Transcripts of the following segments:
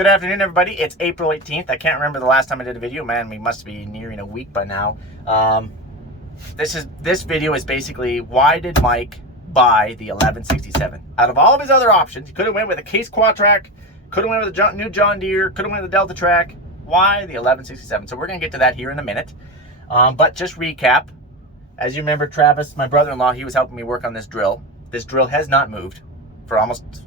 Good afternoon, everybody. It's April 18th. I can't remember the last time I did a video. Man, we must be nearing a week by now. This video is basically, why did Mike buy the 1167? Out of all of his other options, he could have went with a Case Quad-Track, could have went with a new John Deere, could have went with a Delta Track. Why the 1167? So we're going to get to that here in a minute. But just recap. As you remember, Travis, my brother-in-law, he was helping me work on this drill. This drill has not moved for almost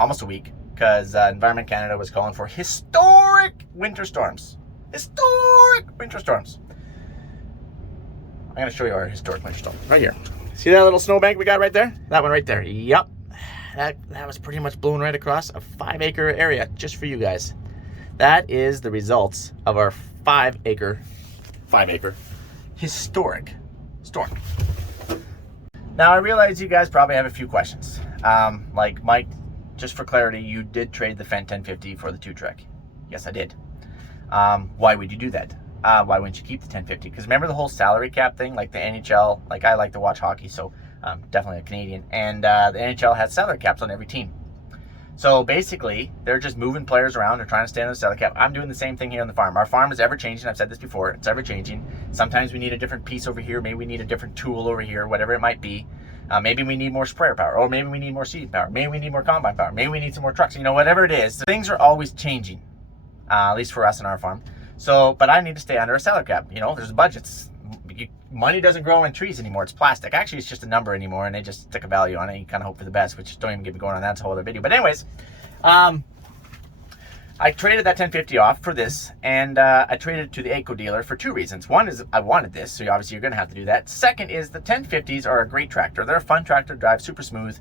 a week because Environment Canada was calling for historic winter storms. Historic winter storms. I'm going to show you our historic winter storm right here. See that little snowbank we got right there? That one right there. Yep. That was pretty much blown right across a 5-acre area just for you guys. That is the results of our 5-acre historic storm. Now, I realize you guys probably have a few questions. Like, Mike, just for clarity, you did trade the Fendt 1050 for the 2-track. Yes, I did. Why would you do that? Why wouldn't you keep the 1050? Because remember the whole salary cap thing? Like the NHL, like I like to watch hockey, so definitely a Canadian. And the NHL has salary caps on every team. So basically, they're just moving players around. They're trying to stay on the salary cap. I'm doing the same thing here on the farm. Our farm is ever changing. I've said this before. It's ever changing. Sometimes we need a different piece over here. Maybe we need a different tool over here, whatever it might be. Maybe we need more sprayer power, or maybe we need more seeding power. Maybe we need more combine power. Maybe we need some more trucks. You know, whatever it is, things are always changing, at least for us on our farm. So, but I need to stay under a salary cap. You know, there's budgets. Money doesn't grow in trees anymore. It's plastic. Actually, it's just a number anymore, and they just stick a value on it. You kind of hope for the best, which don't even get me going on that. It's a whole other video. But anyways, I traded that 1050 off for this, and I traded it to the Eco dealer for two reasons. One is I wanted this, so obviously you're going to have to do that. Second is the 1050s are a great tractor. They're a fun tractor, drive super smooth,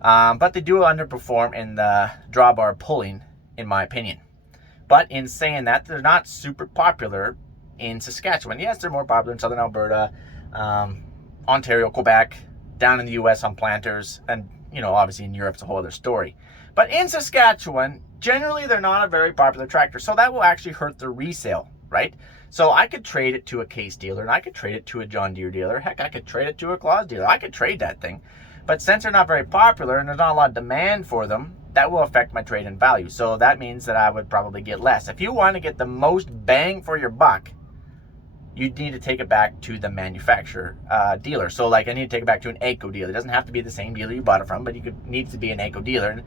but they do underperform in the drawbar pulling, in my opinion. But in saying that, they're not super popular in Saskatchewan. Yes, they're more popular in Southern Alberta, Ontario, Quebec, down in the US on planters, and, you know, obviously in Europe it's a whole other story. But in Saskatchewan, generally they're not a very popular tractor, so that will actually hurt the resale, right? So I could trade it to a Case dealer, and I could trade it to a John Deere dealer. Heck, I could trade it to a Claus dealer. I could trade that thing. But since they're not very popular and there's not a lot of demand for them, that will affect my trade-in value. So that means that I would probably get less. If you want to get the most bang for your buck, you need to take it back to the manufacturer dealer. So like I need to take it back to an Eco dealer. It doesn't have to be the same dealer you bought it from, but needs to be an Eco dealer.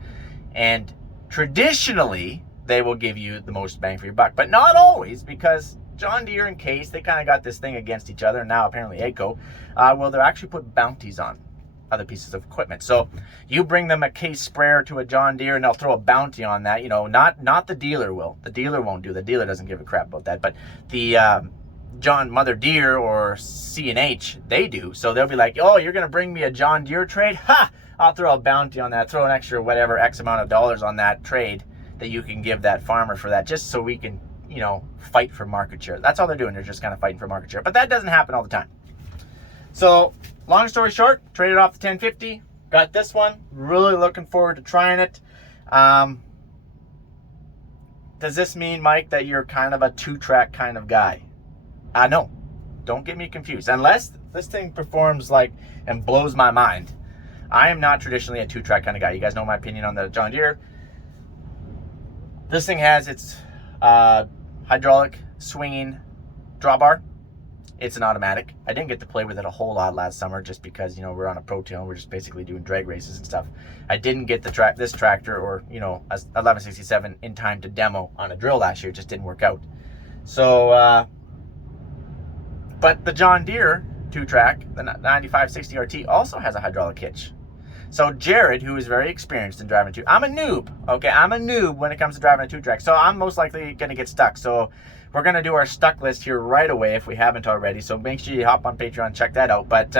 And traditionally, they will give you the most bang for your buck, but not always, because John Deere and Case, they kind of got this thing against each other, and now apparently Eco, well, they'll actually put bounties on other pieces of equipment. So you bring them a Case sprayer to a John Deere, and they'll throw a bounty on that. You know, not the dealer will. The dealer won't do. The dealer doesn't give a crap about that, but the Mother Deere or C&H, they do. So they'll be like, oh, you're going to bring me a John Deere trade? Ha! I'll throw a bounty on that, throw an extra whatever X amount of dollars on that trade that you can give that farmer for that, just so we can, you know, fight for market share. That's all they're doing. They're just kind of fighting for market share. But that doesn't happen all the time. So, long story short, traded off the 1050, got this one. Really looking forward to trying it. Does this mean, Mike, that you're kind of a 2-track kind of guy? No. Don't get me confused. Unless this thing performs like and blows my mind. I am not traditionally a 2-track kind of guy. You guys know my opinion on the John Deere. This thing has its hydraulic swinging drawbar. It's an automatic. I didn't get to play with it a whole lot last summer just because, you know, we're on a pro tail. We're just basically doing drag races and stuff. I didn't get this tractor or, you know, a 1167 in time to demo on a drill last year. It just didn't work out. So, but the John Deere 2-track, the 9560 RT, also has a hydraulic hitch. So Jared, who is very experienced in driving I'm a noob, okay? I'm a noob when it comes to driving a 2-track, so I'm most likely going to get stuck. So we're going to do our stuck list here right away if we haven't already. So make sure you hop on Patreon and check that out. But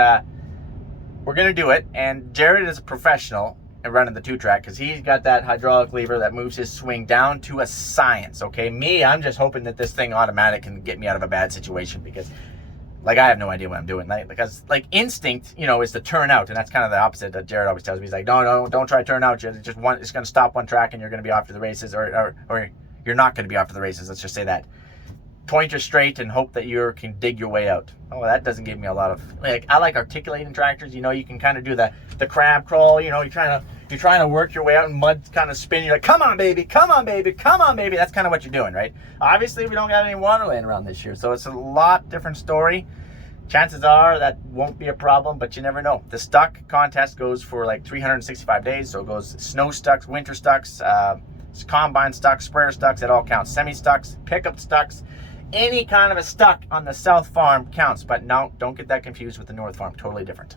we're going to do it, and Jared is a professional at running the 2-track because he's got that hydraulic lever that moves his swing down to a science, okay? Me, I'm just hoping that this thing automatic can get me out of a bad situation because... like, I have no idea what I'm doing. Because instinct, you know, is to turn out. And that's kind of the opposite that Jared always tells me. He's like, no, don't try to turn out. It's going to stop one track and you're going to be off to the races. Or you're not going to be off to the races. Let's just say that. pointer straight and hope that you can dig your way out. Oh, that doesn't give me a lot of, like, I like articulating tractors. You know, you can kind of do the crab crawl. You know, you're trying to work your way out, and mud's kind of spinning. You're like, come on, baby, come on, baby, come on, baby. That's kind of what you're doing, right? Obviously, we don't have any water laying around this year, so it's a lot different story. Chances are that won't be a problem, but you never know. The stuck contest goes for like 365 days, so it goes snow stucks, winter stucks, combine stucks, sprayer stucks, it all counts. Semi-stucks, pickup stucks, any kind of a stuck on the South Farm counts, but no, don't get that confused with the North Farm, totally different.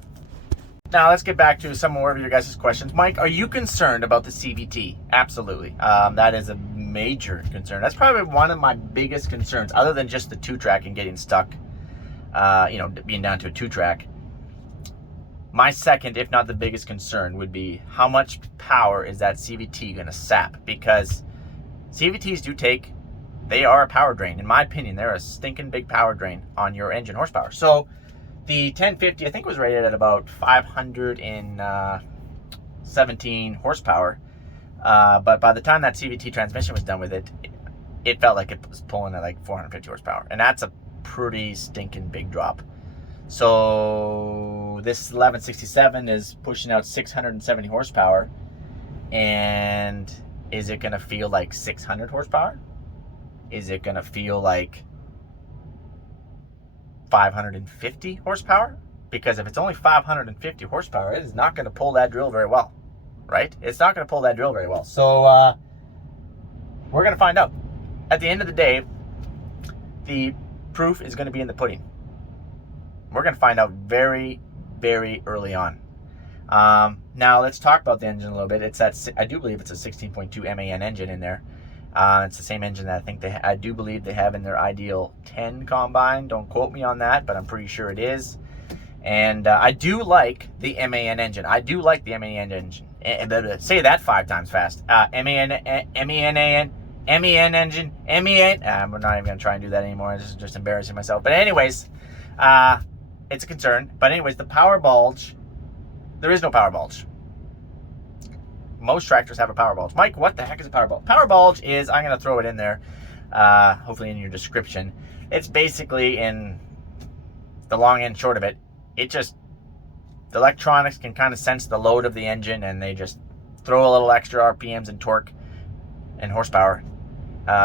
Now let's get back to some more of your guys' questions. Mike, are you concerned about the CVT? Absolutely. That is a major concern. That's probably one of my biggest concerns, other than just the 2-track and getting stuck, being down to a 2-track. My second, if not the biggest concern, would be how much power is that CVT going to sap? Because CVTs they are a power drain. In my opinion, they're a stinking big power drain on your engine horsepower. So the 1050, I think, was rated at about 517 horsepower. But by the time that CVT transmission was done with it, it felt like it was pulling at like 450 horsepower. And that's a pretty stinking big drop. So this 1167 is pushing out 670 horsepower. And is it going to feel like 600 horsepower? Is it going to feel like 550 horsepower? Because if it's only 550 horsepower, it is not going to pull that drill very well, right? It's not going to pull that drill very well. So we're going to find out. At the end of the day, the proof is going to be in the pudding. We're going to find out very, very early on. Now let's talk about the engine a little bit. I do believe it's a 16.2 MAN engine in there. It's the same engine that I do believe they have in their Ideal 10 combine. Don't quote me on that, but I'm pretty sure it is. And I do like the MAN engine. I do like the MAN engine. Say that 5 times fast. MAN engine, MAN. We're not even going to try and do that anymore. This is just embarrassing myself. But anyways, it's a concern. But anyways, the power bulge, there is no power bulge. Most tractors have a power bulge. Mike, what the heck is a power bulge? Power bulge is, I'm going to throw it in there, hopefully in your description. It's basically, in the long and short of it, the electronics can kind of sense the load of the engine, and they just throw a little extra RPMs and torque and horsepower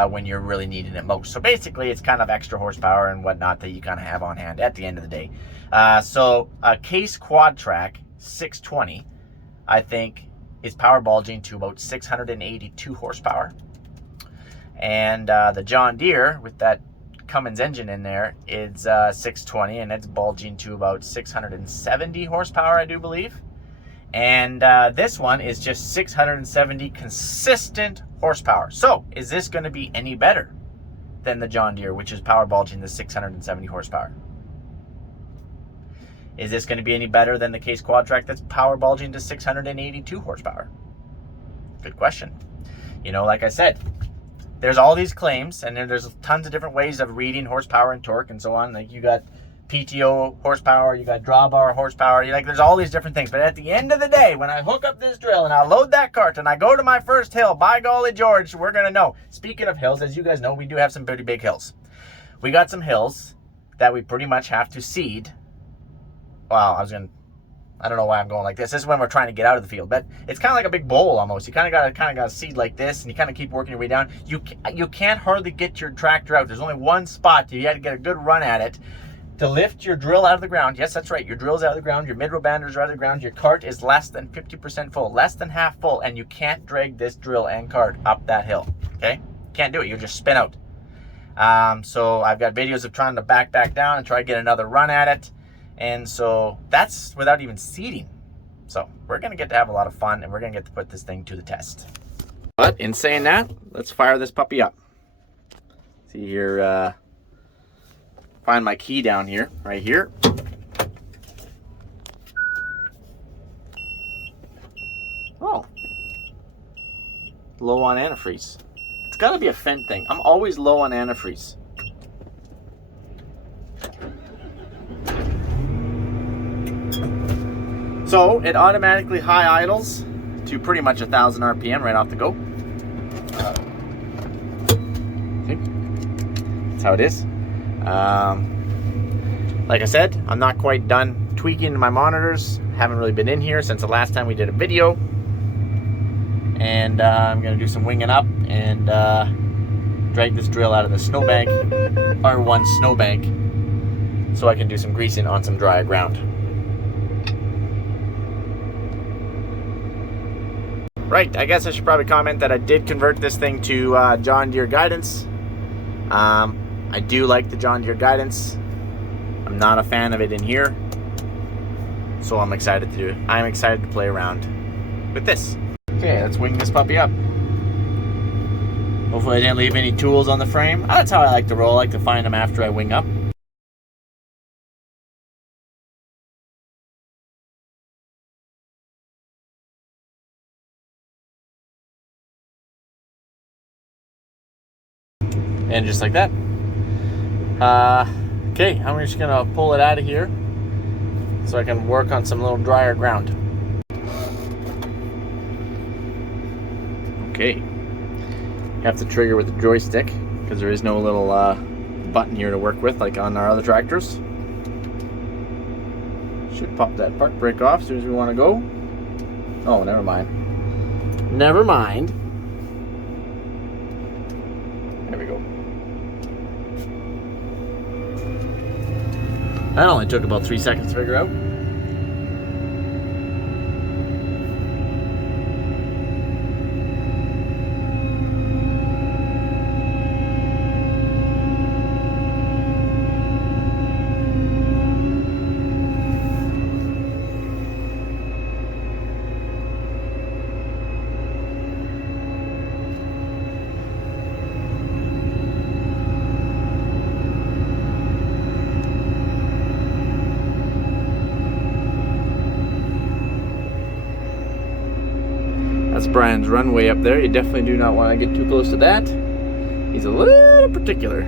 when you're really needing it most. So basically, it's kind of extra horsepower and whatnot that you kind of have on hand at the end of the day. So a Case Quad Track 620, I think, is power bulging to about 682 horsepower. And the John Deere, with that Cummins engine in there, it's 620, and it's bulging to about 670 horsepower, I do believe. And this one is just 670 consistent horsepower. So is this going to be any better than the John Deere, which is power bulging to 670 horsepower? Is this going to be any better than the Case Quad Track that's power bulging to 682 horsepower? Good question. Like I said, there's all these claims, and there's tons of different ways of reading horsepower and torque and so on. Like, you got PTO horsepower, you got drawbar horsepower, there's all these different things. But at the end of the day, when I hook up this drill and I load that cart and I go to my first hill, by golly George, we're going to know. Speaking of hills, as you guys know, we do have some pretty big hills. We got some hills that we pretty much have to seed. Wow, I don't know why I'm going like this. This is when we're trying to get out of the field, but it's kind of like a big bowl almost. You kind of got to seed like this, and you kind of keep working your way down. You can't hardly get your tractor out. There's only one spot. You had to get a good run at it to lift your drill out of the ground. Yes, that's right. Your drill's out of the ground. Your mid-row banders are out of the ground. Your cart is less than 50% full, less than half full, and you can't drag this drill and cart up that hill. Okay, can't do it. You'll just spin out. So I've got videos of trying to back down and try to get another run at it. And so that's without even seeding. So we're going to get to have a lot of fun, and we're going to get to put this thing to the test. But in saying that, let's fire this puppy up. See here, find my key down here, right here. Oh, low on antifreeze. It's got to be a Fendt thing. I'm always low on antifreeze. So it automatically high idles to pretty much 1,000 RPM right off the go. That's how it is. Like I said, I'm not quite done tweaking my monitors. Haven't really been in here since the last time we did a video. And I'm gonna do some winging up and drag this drill out of the snowbank, R1 snowbank, so I can do some greasing on some dry ground. Right, I guess I should probably comment that I did convert this thing to John Deere guidance. I do like the John Deere guidance. I'm not a fan of it in here, so I'm excited to do it. I'm excited to play around with this. Okay, let's wing this puppy up. Hopefully I didn't leave any tools on the frame. That's how I like to roll. I like to find them after I wing up. And just like that. Okay, I'm just gonna pull it out of here so I can work on some little drier ground. Okay, you have to trigger with the joystick because there is no little button here to work with like on our other tractors. Should pop that park brake off as soon as we want to go. Oh, never mind. Never mind. There we go. That only took about 3 seconds to figure out. That's Brian's runway up there. You definitely do not want to get too close to that. He's a little particular.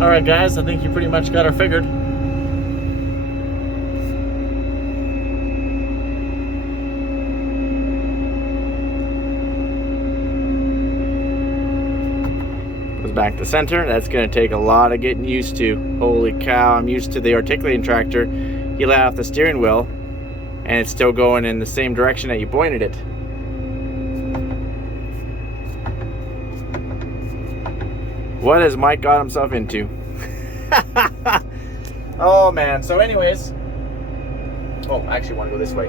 Alright guys, I think you pretty much got her figured. Goes back to center. That's going to take a lot of getting used to. Holy cow, I'm used to the articulating tractor. You let off the steering wheel and it's still going in the same direction that you pointed it. What has Mike got himself into? Oh man, so anyways, oh, I actually want to go this way.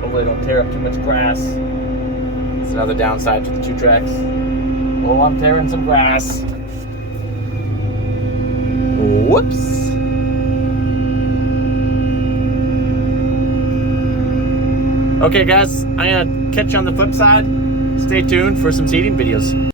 Hopefully I don't tear up too much grass. It's another downside to the two tracks. Oh, I'm tearing some grass. Whoops. Okay guys, I'm gonna catch you on the flip side. Stay tuned for some seeding videos.